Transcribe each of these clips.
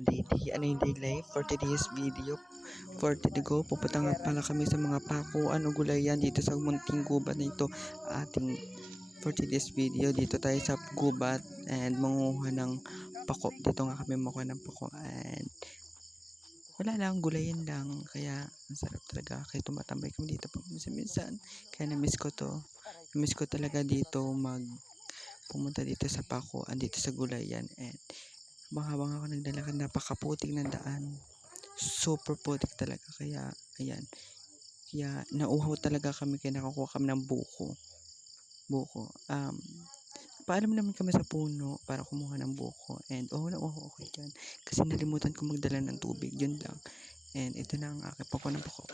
Yung day life for today's video. For today go, pupunta nga pala kami sa mga pakuan o gulayan dito sa munting gubat na ito. Ating for today's video, dito tayo sa gubat and manguha ng pako. Dito nga kami makuha ng pako and wala lang, gulayan lang. Kaya ang sarap talaga. Kaya tumatambay kami dito pa minsan. Kaya na-miss ko to. Na-miss ko talaga dito pumunta dito sa pakuan, dito sa gulayan. And habang ako naglalakad, napakaputik ng daan, super putik talaga, kaya ayan, kaya nauhaw talaga kami, kaya nakakuha kami ng buko. Paalam naman kami sa puno para kumuha ng buko, and nauhaw ako dyan kasi nalimutan ko magdala ng tubig, yun lang. And ito na ang aking pako ng pako.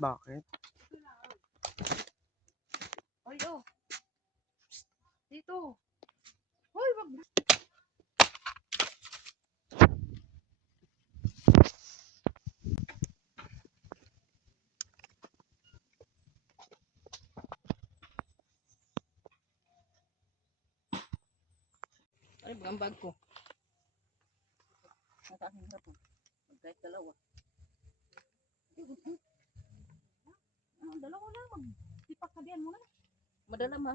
Bakit? Ay, oh. Dito. Hoy, wag. Ay, ang bag ko. Nasa aking hapon. Kahit dalawa. Dalawa lang. Magtipak ka diyan muna. Madala ma.